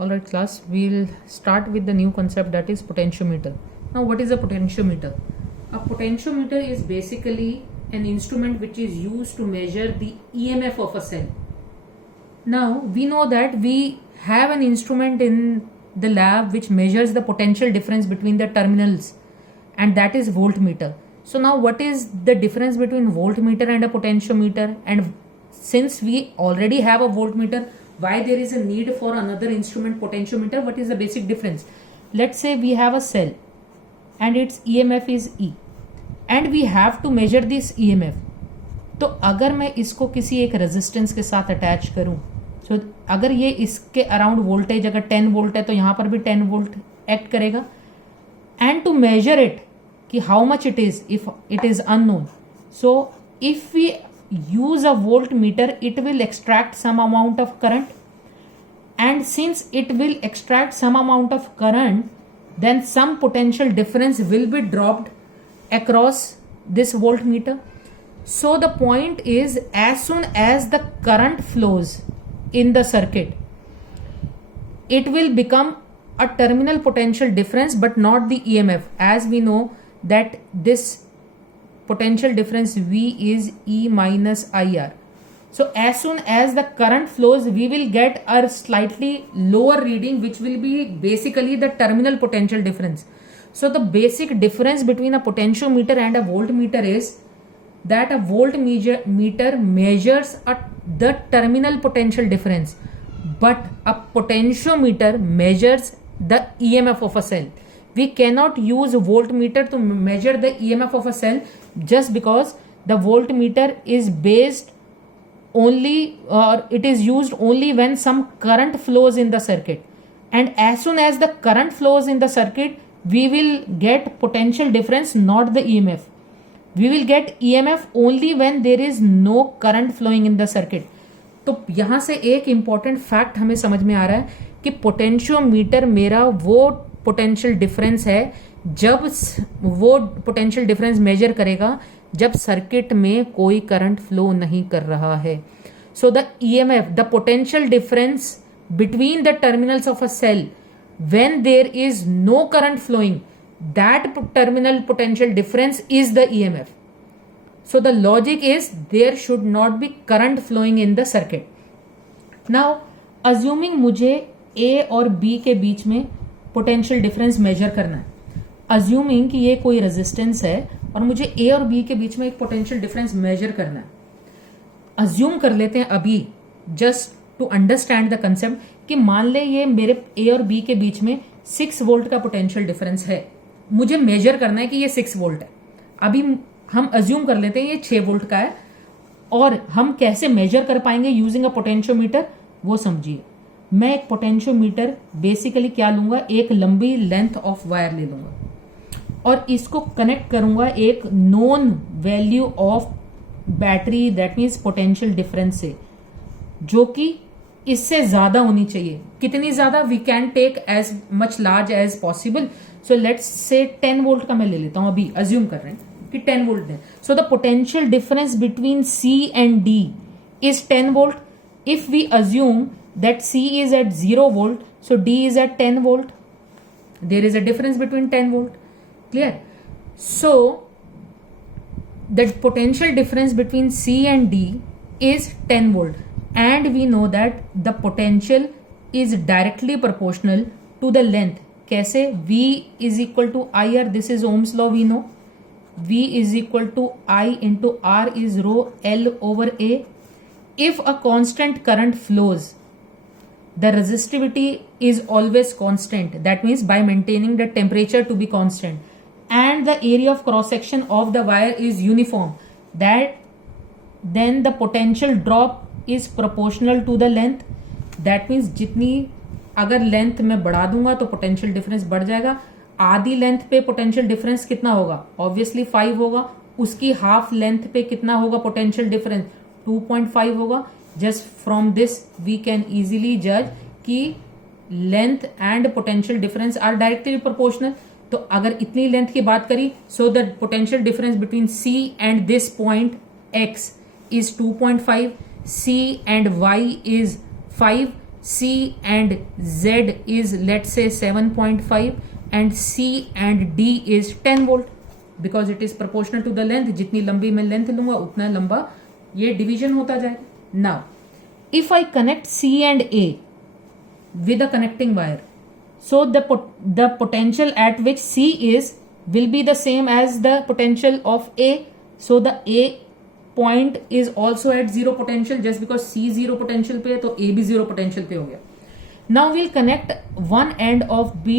Alright class, we'll start with the new concept, that is potentiometer. Now what is a potentiometer? A potentiometer is basically an instrument which is used to measure the EMF of a cell. Now we know that we have an instrument in the lab which measures the potential difference between the terminals, and that is voltmeter. So now what is the difference between voltmeter and a potentiometer? And since we already have a voltmeter, why there is a need for another instrument, potentiometer? What is the basic difference? Let's say we have a cell and its EMF is E and we have to measure this EMF. तो अगर मैं इसको किसी एक resistance के साथ attach करूं, तो अगर ये इसके अराउंड वोल्टेज अगर 10 वोल्ट है तो यहाँ पर भी 10 वोल्ट एक्ट करेगा. एंड टू मेजर इट कि how much it is, if it is unknown, so if we use a voltmeter, it will extract some amount of current, and since it will extract some amount of current, then some potential difference will be dropped across this voltmeter. So the point is, as soon as the current flows in the circuit, it will become a terminal potential difference but not the EMF, as we know that this potential difference V is E minus IR. So as soon as the current flows, we will get a slightly lower reading, which will be basically the terminal potential difference. So the basic difference between a potentiometer and a voltmeter is that a voltmeter measures the terminal potential difference, but a potentiometer measures the EMF of a cell. We cannot use voltmeter to measure the EMF of a cell, just because the voltmeter is based only, or it is used only when some current flows in the circuit, and as soon as the current flows in the circuit, we will get potential difference, not the EMF. We will get EMF only when there is no current flowing in the circuit. तो यहाँ से एक important fact हमें समझ में आ रहा है कि पोटेंशियोमीटर मेरा वो पोटेंशियल डिफरेंस है जब वो पोटेंशियल डिफरेंस मेजर करेगा जब सर्किट में कोई करंट फ्लो नहीं कर रहा है. So the EMF, the potential difference between the terminals of a cell when there is no current flowing, that terminal potential difference is the EMF. So the logic is there should not be current flowing in the circuit. Now assuming मुझे A और B के बीच में potential difference measure करना है. Assuming कि ये कोई रेजिस्टेंस है और मुझे ए और बी के बीच में एक पोटेंशियल डिफरेंस मेजर करना है. अज्यूम कर लेते हैं अभी, just to understand the concept, कि मान ले ये मेरे ए और बी के बीच में 6 वोल्ट का पोटेंशियल डिफरेंस है. मुझे मेजर करना है कि ये 6 वोल्ट है. अभी हम अज्यूम कर लेते हैं ये 6 वोल्ट का है, और हम कैसे मेजर कर पाएंगे यूजिंग अ पोटेंशियोमीटर, वो समझिए. मैं एक पोटेंशियोमीटर बेसिकली क्या लूंगा, एक लंबी लेंथ ऑफ वायर ले लूंगा और इसको कनेक्ट करूंगा एक known value of battery, that means potential difference से, जो कि इससे ज्यादा होनी चाहिए. कितनी ज्यादा? We can take as much large as possible. So let's say 10 volt का मैं ले लेता हूं. अभी अज्यूम कर रहे हैं कि 10 वोल्ट दें. सो the potential difference between C and D is 10 volt. If we assume that C is at 0 volt, so D is at 10 volt. There is a difference between 10 volt. Clear? So the potential difference between C and D is 10 volt, and we know that the potential is directly proportional to the length. कैसे? V is equal to IR. This is Ohm's law, we know. V is equal to I into R is rho L over A. If a constant current flows, the resistivity is always constant. That means by maintaining the temperature to be constant, and the area of cross section of the wire is uniform, that then the potential drop is proportional to the length. That means जितनी अगर length मैं बढ़ा दूंगा तो potential difference बढ़ जाएगा. आधी length पे पोटेंशियल डिफरेंस कितना होगा? ऑब्वियसली 5 होगा. उसकी हाफ लेंथ पे कितना होगा पोटेंशियल डिफरेंस? 2.5 होगा. Just from this we can easily जज कि length and potential difference are directly proportional. तो अगर इतनी लेंथ की बात करी, so the potential difference between C and this point X is 2.5, C and Y is 5, C and Z is let's say 7.5 and C and D is 10 volt because it is proportional to the length. जितनी लंबी मैं length लूंगा उतना लंबा ये division होता जाएगा. Now if I connect C and A with a connecting wire, so the potential at which C is will be the same as the potential of A. So the A point is also at zero potential. Just because C zero potential पे है तो A भी zero potential पे हो गया. Now we'll connect one end of B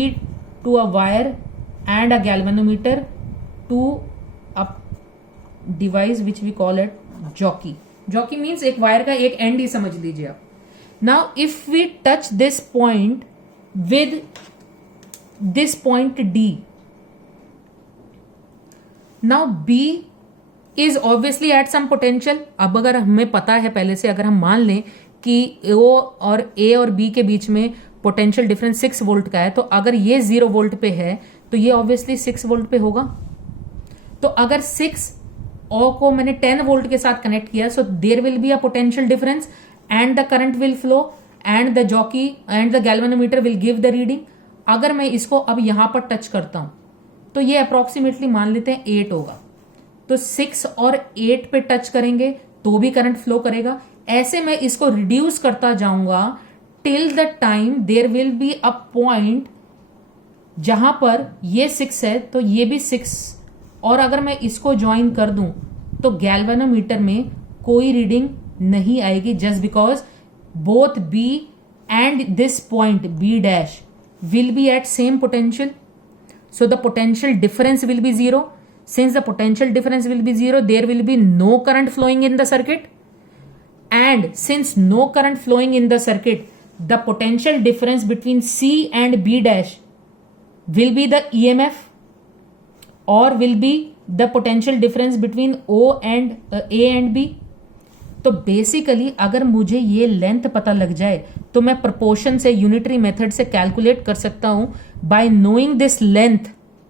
to a wire and a galvanometer to a device which we call it jockey. Jockey means एक wire का एक एंड ही समझ लीजिए आप. Now if we touch this point with this point D, now B is obviously at some potential. अब अगर हमें पता है पहले से, अगर हम मान लें कि O और A और B के बीच में पोटेंशियल डिफरेंस 6 वोल्ट का है, तो अगर ये 0 वोल्ट पे है तो ये ऑब्वियसली 6 वोल्ट पे होगा. तो अगर 6 O को मैंने 10 वोल्ट के साथ कनेक्ट किया, so there will be a potential difference and the current will flow and the jockey and the galvanometer will give the reading. अगर मैं इसको अब यहां पर टच करता हूं तो ये अप्रोक्सीमेटली मान लेते हैं 8 होगा. तो 6 और 8 पे टच करेंगे तो भी करंट फ्लो करेगा. ऐसे मैं इसको रिड्यूस करता जाऊंगा till the time there will be a point जहां पर ये 6 है तो ये भी 6, और अगर मैं इसको ज्वाइन कर दूं तो गैल्वेनोमीटर में कोई रीडिंग नहीं आएगी, just because both B and this point B dash will be at same potential. So the potential difference will be zero. Since the potential difference will be zero, there will be no current flowing in the circuit. And since no current flowing in the circuit, the potential difference between C and B dash will be the EMF, or will be the potential difference between O and A and B. तो basically अगर मुझे ये length पता लग जाए तो मैं proportion से यूनिटरी मेथड से कैलकुलेट कर सकता हूं बाय नोइंग दिस लेंथ.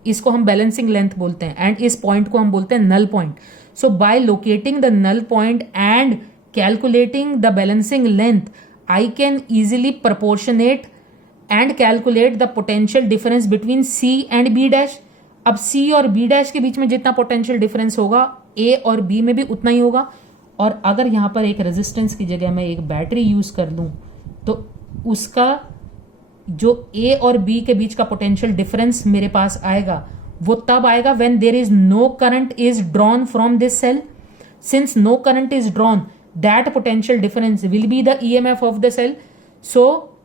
इसको हम बैलेंसिंग लेंथ बोलते हैं एंड इस पॉइंट को हम बोलते हैं null point. So by locating the null point and calculating the balancing length, I can easily proportionate and calculate the potential difference between C and B dash. अब C और B dash के बीच में जितना पोटेंशियल डिफरेंस होगा A और B में भी उतना ही होगा. और अगर यहां पर एक रेजिस्टेंस की जगह मैं एक बैटरी यूज कर लूं तो उसका जो A और B के बीच का पोटेंशियल डिफरेंस मेरे पास आएगा वो तब आएगा when there is no current is drawn from this cell. Since no current is drawn, that potential difference will be the EMF of the cell. So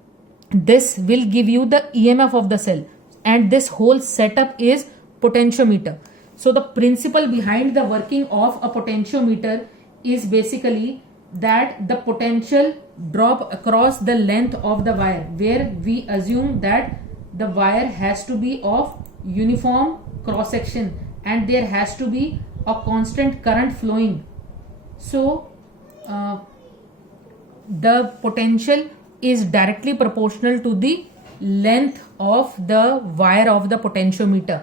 this will give you the EMF of the cell and this whole setup is potentiometer. So the principle behind the working of a potentiometer is basically that the potential drop across the length of the wire, where we assume that the wire has to be of uniform cross section and there has to be a constant current flowing. So the potential is directly proportional to the length of the wire of the potentiometer.